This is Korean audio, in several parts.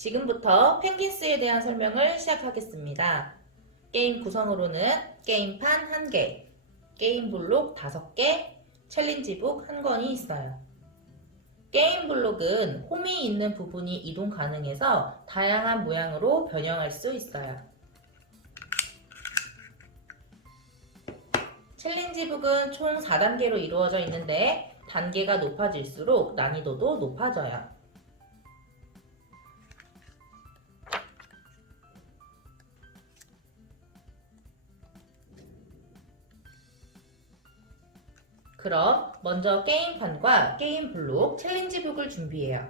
지금부터 펭귄스에 대한 설명을 시작하겠습니다. 게임 구성으로는 게임판 1개, 게임 블록 5개, 챌린지북 1권이 있어요. 게임 블록은 홈이 있는 부분이 이동 가능해서 다양한 모양으로 변형할 수 있어요. 챌린지북은 총 4단계로 이루어져 있는데 단계가 높아질수록 난이도도 높아져요. 그럼 먼저 게임판과 게임 블록 챌린지북을 준비해요.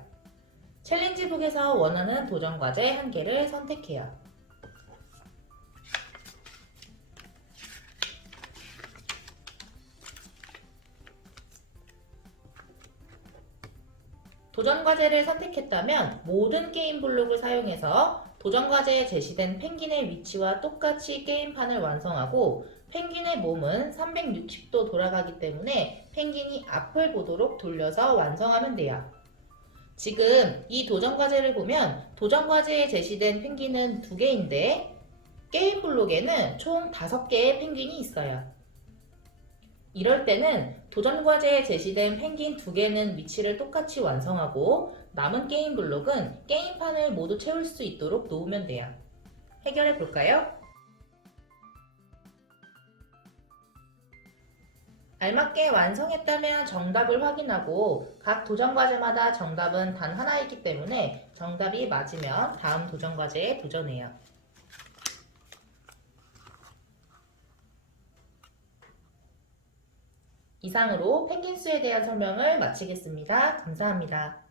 챌린지북에서 원하는 도전 과제 한 개를 선택해요. 도전 과제를 선택했다면 모든 게임 블록을 사용해서 도전 과제에 제시된 펭귄의 위치와 똑같이 게임판을 완성하고 펭귄의 몸은 360도 돌아가기 때문에 펭귄이 앞을 보도록 돌려서 완성하면 돼요. 지금 이 도전 과제를 보면 도전 과제에 제시된 펭귄은 두 개인데 게임 블록에는 총 다섯 개의 펭귄이 있어요. 이럴 때는 도전 과제에 제시된 펭귄 두 개는 위치를 똑같이 완성하고 남은 게임 블록은 게임판을 모두 채울 수 있도록 놓으면 돼요. 해결해 볼까요? 알맞게 완성했다면 정답을 확인하고 각 도전 과제마다 정답은 단 하나이기 때문에 정답이 맞으면 다음 도전 과제에 도전해요. 이상으로 펭귄 수에 대한 설명을 마치겠습니다. 감사합니다.